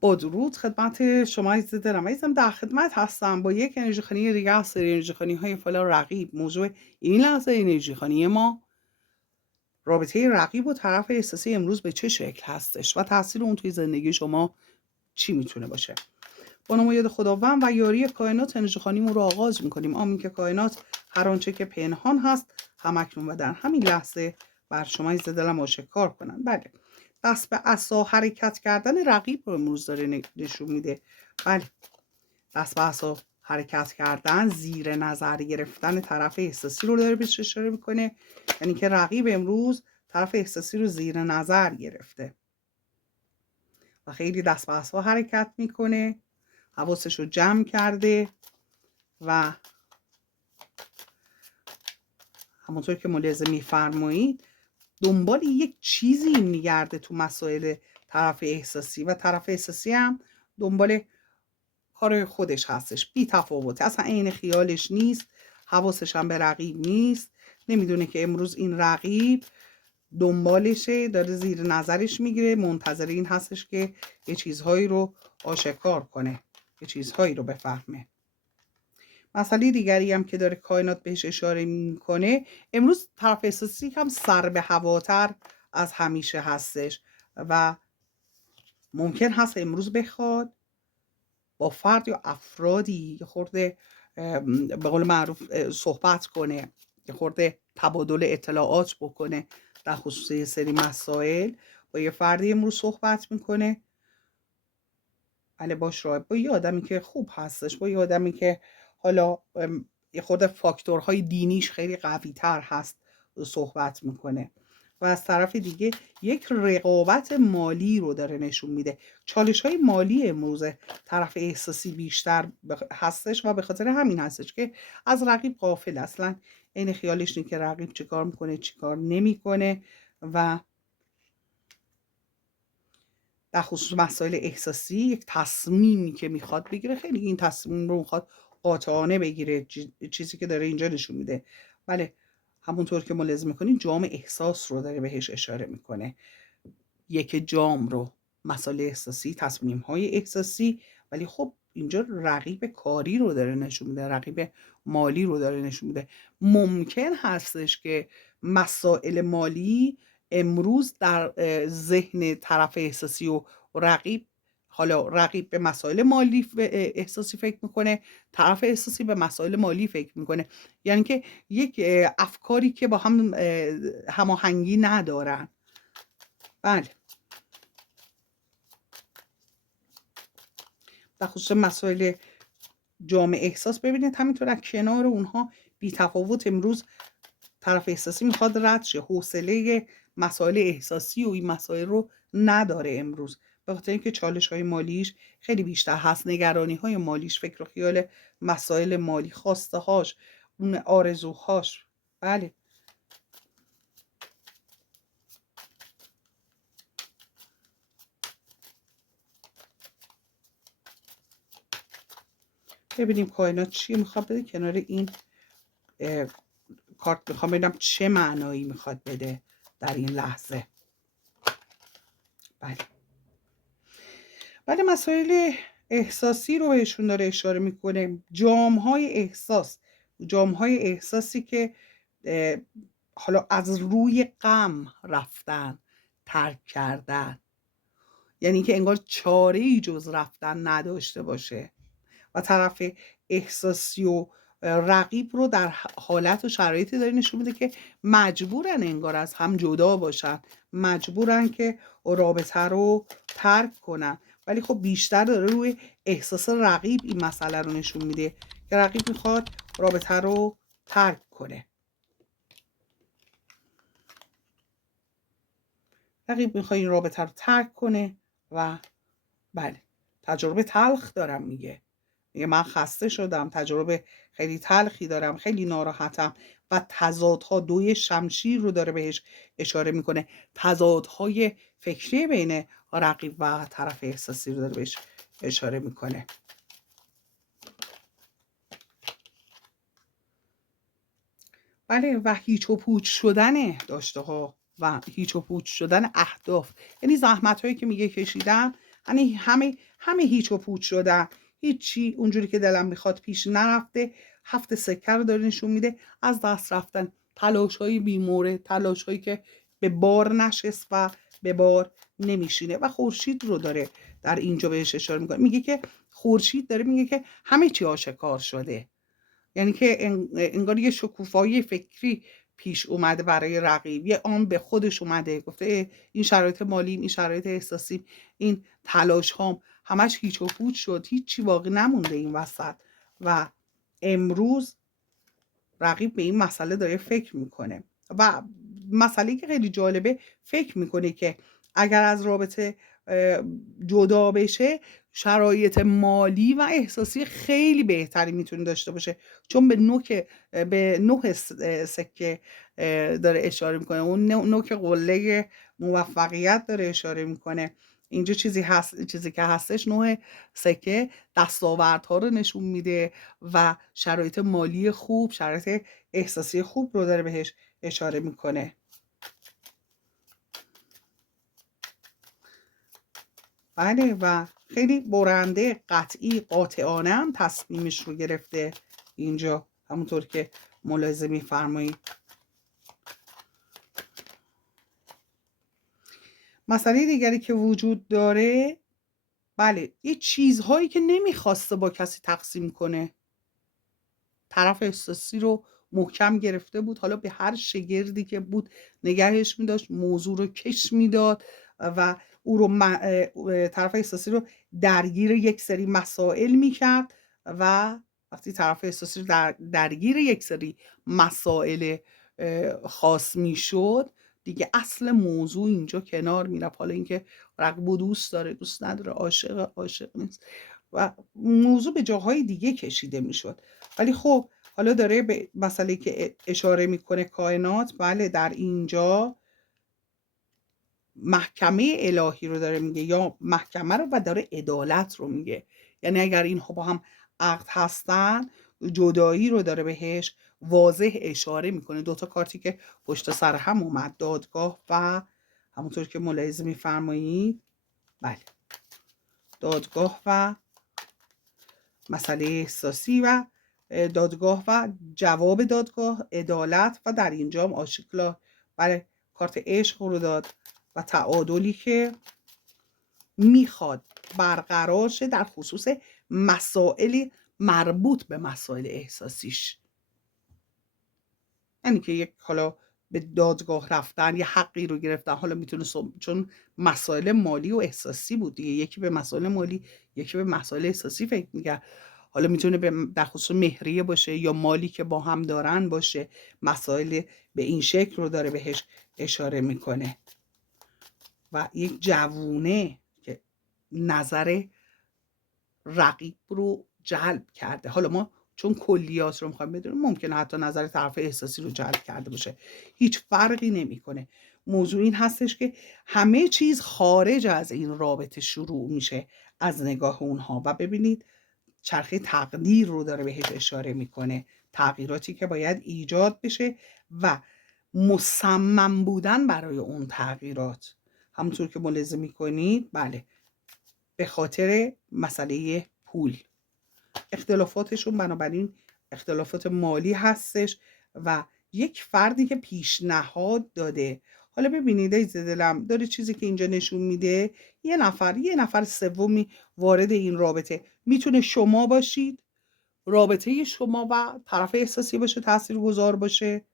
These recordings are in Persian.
با درود خدمت شما عزیز دلم. عزیزم در خدمت هستم با یک انرژی خوانی دیگه از سری انرژی خوانی های فعلا رقیب. موضوع این لحظه انرژی خوانی ما رابطه رقیب و طرف احساسی امروز به چه شکل هستش و تاثیر اون توی زندگی شما چی میتونه باشه. با نام یاد خداوند و یاری کائنات انرژی خوانیمون رو آغاز میکنیم. آمین که کائنات هر آنچه که پنهان هست همکنون و در همین لحظه بر شما عزیز دلم آشکار کنن. بله، دست به عصا حرکت کردن رقیب رو امروز داره نشون میده. بله، دست به عصا حرکت کردن، زیر نظر گرفتن طرف احساسی رو داره بهش اشاره میکنه. یعنی که رقیب امروز طرف احساسی رو زیر نظر گرفته و خیلی دست به عصا حرکت میکنه، حواسش رو جمع کرده و همونطور که ملاحظه میفرمایید دنبال یک چیزی میگرده تو مسائل طرف احساسی و طرف احساسی هم دنبال کار خودش هستش، بی تفاوته، اصلا عین خیالش نیست، حواسش هم به رقیب نیست، نمیدونه که امروز این رقیب دنبالشه، داره زیر نظرش میگیره، منتظر این هستش که یه چیزهایی رو آشکار کنه، یه چیزهایی رو بفهمه. مسئله دیگری هم که داره کائنات بهش اشاره میکنه، امروز طرف احساسی هم سر به هواتر از همیشه هستش و ممکن هست امروز بخواد با فرد یا افرادی یه خورده به قول معروف صحبت کنه، یه خورده تبادل اطلاعات بکنه در خصوص یه سری مسائل. با یه فردی امروز صحبت میکنه، بله باش راه، با یه آدمی که خوب هستش، با یه آدمی که حالا یه خورده فاکتورهای دینیش خیلی قوی تر هست صحبت میکنه و از طرف دیگه یک رقابت مالی رو داره نشون میده. چالش های مالی امروز طرف احساسی بیشتر هستش و به خاطر همین هستش که از رقیب غافل، اصلا این خیالش نیست که رقیب چیکار میکنه چیکار نمیکنه و در خصوص مسائل احساسی یک تصمیمی که میخواد بگیره، خیلی این تصمیم رو میخواد قاطعانه بگیره، چیزی که داره اینجا نشون میده. بله، همونطور که ملاحظه میکنین جام احساس رو داره بهش اشاره میکنه، یک جام رو، مسائل احساسی، تصمیم های احساسی، ولی خب اینجا رقیب کاری رو داره نشون میده، رقیب مالی رو داره نشون میده. ممکن هستش که مسائل مالی امروز در ذهن طرف احساسی و رقیب، حالا رقیب به مسائل مالی احساسی فکر میکنه، طرف احساسی به مسائل مالی فکر میکنه، یعنی که یک افکاری که با هم هماهنگی ندارن. بله، در خصوص مسائل جامعه احساس ببینید همینطور از کنار اونها بی تفاوت امروز طرف احساسی میخواد رد شه، حوصله مسائل احساسی و این مسائل رو نداره امروز، به خاطر اینکه چالش های مالیش خیلی بیشتر هست، نگرانی های مالیش، فکر و خیال مسائل مالی، خواسته هاش، اون آرزوهاش. بله، ببینیم کائنات چی میخواد بده کنار این کارت. میخوام ببینم چه معنایی میخواد بده در این لحظه. بله، ولی مسائل احساسی رو بهشون داره اشاره میکنه، جامهای احساس، جامهای احساسی که حالا از روی غم رفتن، ترک کردن، یعنی که انگار چاره ای جز رفتن نداشته باشه و طرف احساسی و رقیب رو در حالت و شرایطی داره نشون میده که مجبورن انگار از هم جدا باشن، مجبورن که رابطه رو ترک کنن، ولی خب بیشتر داره روی احساس رقیب این مسئله رو نشون میده که رقیب میخواد رابطه رو ترک کنه، رقیب میخواد این رابطه رو ترک کنه و بله، تجربه تلخ دارم میگه من خسته شدم، تجربه خیلی تلخی دارم، خیلی ناراحتم و تضادها، دوی شمشیر رو داره بهش اشاره میکنه، تضادهای فکری بین رقیب و طرف احساسی رو داره بهش اشاره میکنه. بله، و هیچ و پوچ شدن داشته ها و هیچ و پوچ شدن اهداف، یعنی زحمت هایی که میگه کشیدم یعنی همه هیچ و پوچ شدن، هیچی اونجوری که دلم میخواد پیش نرفته. 7 سکه رو داره نشون میده از دست رفتن، تلاش های بیمورد، تلاش هایی که به بار نشست و به بار نمیشینه. و خورشید رو داره در اینجا بهش اشاره میکنه، میگه که خورشید داره میگه که همه چی آشکار شده. یعنی که انگار یه شکوفایی فکری پیش اومده برای رقیب، یه آن به خودش اومده گفته این شرایط مالی، این شرایط احساسی، این تلاش هام همش هیچ و پوچ شد، هیچی باقی نمونده این وسط. و امروز رقیب به این مسئله داره فکر میکنه و مسئله که خیلی جالبه، فکر میکنه که اگر از رابطه جدا بشه شرایط مالی و احساسی خیلی بهتری میتونه داشته باشه، چون به نوک سکه داره اشاره میکنه، اون نوک قله موفقیت داره اشاره میکنه. اینجا چیزی که هستش نوع سکه دستاوردها رو نشون میده و شرایط مالی خوب، شرایط احساسی خوب رو داره بهش اشاره میکنه. بله و خیلی برنده، قطعی، قاطعانه هم تصمیمش رو گرفته اینجا، همونطور که ملاحظه میفرمایید. مسئله دیگری که وجود داره، بله، یه چیزهایی که نمیخواسته با کسی تقسیم کنه، طرف احساسی رو محکم گرفته بود، حالا به هر شگردی که بود نگهش میداشت، موضوع رو کش میداد و او رو طرف احساسی رو درگیر یک سری مسائل میکرد و وقتی طرف احساسی رو درگیر یک سری مسائل خاص میشد دیگه اصل موضوع اینجا کنار میرفت. حالا اینکه رقیب دوست داره، دوست نداره، عاشق نیست و موضوع به جاهای دیگه کشیده میشد. ولی خب حالا داره به مسئله که اشاره میکنه کائنات، بله در اینجا محکمه الهی رو داره میگه، یا محکمه رو، و داره عدالت رو میگه. یعنی اگر اینها با هم عقد هستن، جدایی رو داره بهش واضح اشاره میکنه. دوتا کارتی که پشت سر هم اومد، دادگاه و همونطور که ملاحظه میفرمایید، بله، دادگاه و مسئله احساسی و دادگاه و جواب دادگاه، عدالت و در اینجا هم آشکار برای کارت عشق رو داد و تعادلی که میخواد برقرار شه در خصوص مسائل مربوط به مسائل احساسیش. یعنی که یک حالا به دادگاه رفتن، یه حقی رو گرفتن، حالا میتونه چون مسائل مالی و احساسی بود دیگه، یکی به مسائل مالی یکی به مسائل احساسی فکر میکرد، حالا میتونه در خصوص مهریه باشه یا مالی که با هم دارن باشه، مسائل به این شکل رو داره بهش اشاره میکنه. و یک جوونه که نظر رقیب رو جلب کرده، حالا ما چون کلیات رو میخوایم بدونیم ممکنه حتی نظر طرف احساسی رو جلب کرده باشه، هیچ فرقی نمیکنه. موضوع این هستش که همه چیز خارج از این رابطه شروع میشه از نگاه اونها. و ببینید چرخه تقدیر رو داره بهش اشاره میکنه، تغییراتی که باید ایجاد بشه و مصمم بودن برای اون تغییرات. همونطور که ملاحظه میکنید، بله، به خاطر مسئله پول اختلافاتشون بنابراین اختلافات مالی هستش و یک فردی که پیشنهاد داده. حالا ببینید عزیز دلم، داره چیزی که اینجا نشون میده، یه نفر سومی وارد این رابطه، میتونه شما باشید، رابطه شما و طرف احساسی باشه، تاثیرگذار باشه،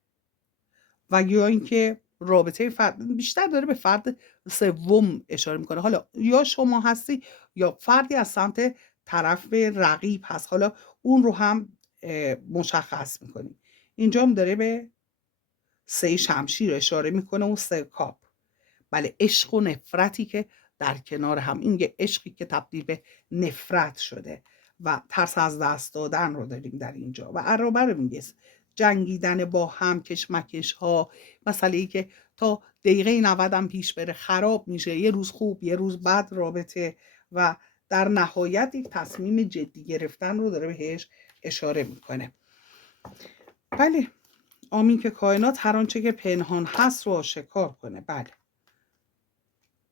و یا اینکه رابطه فرد، بیشتر داره به فرد سوم اشاره میکنه، حالا یا شما هستی یا فردی از سمت طرف رقیب هست، حالا اون رو هم مشخص میکنیم. اینجا هم داره به 3 شمشیر اشاره میکنه و 3 کاپ. بله، عشق و نفرتی که در کنار هم، این یه عشقی که تبدیل به نفرت شده و ترس از دست دادن رو داریم در اینجا. و عرابه رو میگه جنگیدن با هم، کشمکش ها، مسئله ای که تا دقیقه 90 هم پیش بره خراب میشه، یه روز خوب یه روز بد رابطه، و در نهایت یک تصمیم جدی گرفتن رو داره بهش اشاره میکنه. بله، آمین که کائنات هر آنچه که پنهان هست رو آشکار کنه. بله،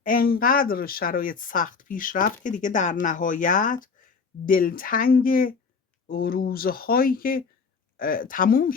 انقدر شرایط سخت پیش رفت که دیگه در نهایت دلتنگ روزهایی که تموم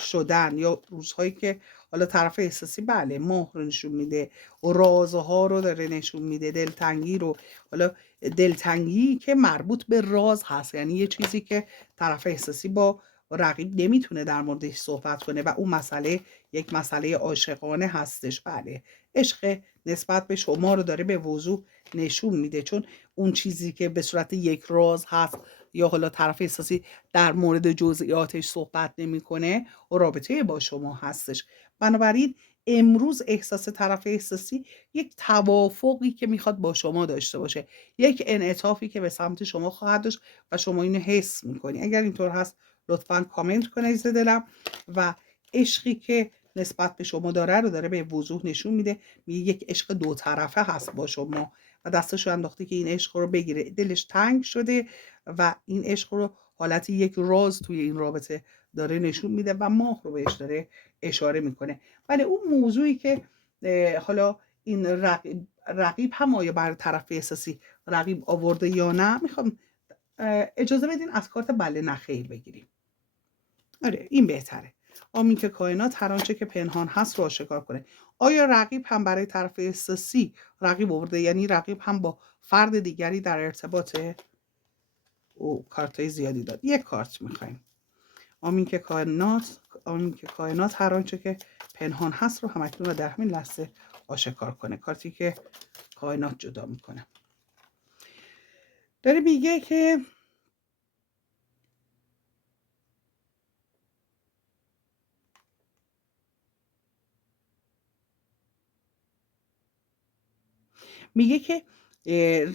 شدن یا روزهایی که حالا طرف احساسی بله مهر رو نشون میده و رازها رو داره نشون میده، دلتنگی رو، حالا دلتنگی که مربوط به راز هست، یعنی یه چیزی که طرف احساسی با رقیب نمیتونه در موردش صحبت کنه و اون مسئله یک مسئله عاشقانه هستش. بله عشق نسبت به شما رو داره به وضوح نشون میده، چون اون چیزی که به صورت یک راز هست یا حالا طرف احساسی در مورد جزئیاتش صحبت نمیکنه و رابطه با شما هستش. بنابراین امروز احساس طرف احساسی یک توافقی که میخواد با شما داشته باشه، یک انعطافی که به سمت شما خواهد داشت و شما اینو حس میکنی. اگر اینطور هست لطفاً کامنت کنید عزیز دلم. و عشقی که نسبت به شما داره رو داره به وضوح نشون میده، میگه یک عشق دو طرفه هست با شما و دستش رو انداخته که این عشق رو بگیره، دلش تنگ شده و این عشق رو حالت یک راز توی این رابطه داره نشون میده و ماه رو بهش داره اشاره میکنه. ولی اون موضوعی که حالا این رقیب هم آیا برای طرف احساسی رقیب آورده یا نه، میخوام اجازه بدین از کارت بله نه خیر بگیریم. آره این بهتره. آمین که کائنات هر آنچه که پنهان هست رو آشکار کنه. آیا رقیب هم برای طرف احساسی رقیب آورده، یعنی رقیب هم با فرد دیگری در ارتباطه؟ او کارتای زیادی داد، یک کارت میخوایم. آمین که کائنات هر آنچه که پنهان هست رو همکنون و در همین لحظه آشکار کنه. کارتی که کائنات جدا میکنه داره میگه که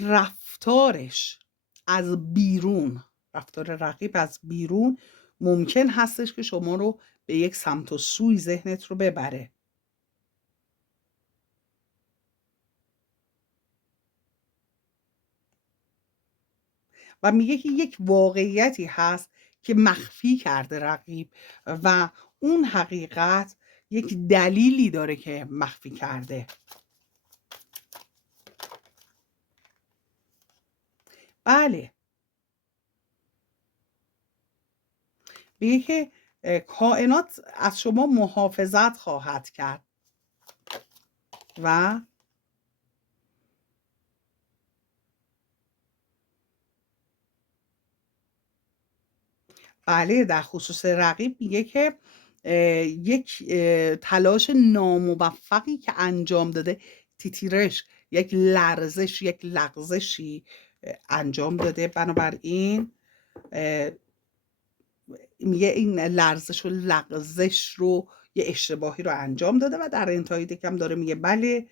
رفتارش از بیرون، رفتار رقیب از بیرون ممکن هستش که شما رو به یک سمت و سوی ذهنت رو ببره. و میگه که یک واقعیتی هست که مخفی کرده رقیب و اون حقیقت یک دلیلی داره که مخفی کرده. بله میگه که کائنات از شما محافظت خواهد کرد و بله در خصوص رقیب میگه که یک تلاش ناموفقی که انجام داده، تیتیرش، یک لرزش، یک لغزشی انجام داده. بنابراین میگه این لرزش و لغزش رو یه اشتباهی رو انجام داده و در انتهای دیگه داره میگه بله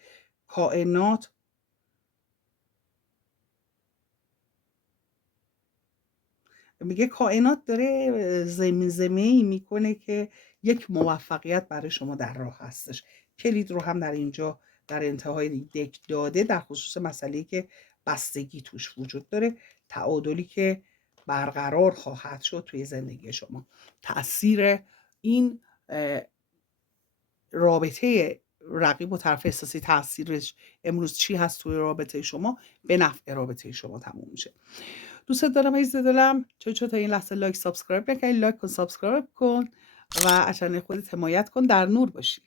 کائنات داره زمزمه‌ای میکنه که یک موفقیت برای شما در راه هستش. کلید رو هم در اینجا در انتهای دک داده در خصوص مسئله‌ای که بستگی توش وجود داره، تعادلی که برقرار خواهد شد توی زندگی شما. تأثیر این رابطه رقیب و طرف احساسی، تاثیرش امروز چی هست توی رابطه شما، به نفع رابطه شما تموم میشه. دوست دارم عزیز دلم، چون تا این لحظه لایک سابسکرایب نکردی، لایک کن، سابسکرایب کن و از چنل خودت حمایت کن. در نور باشی.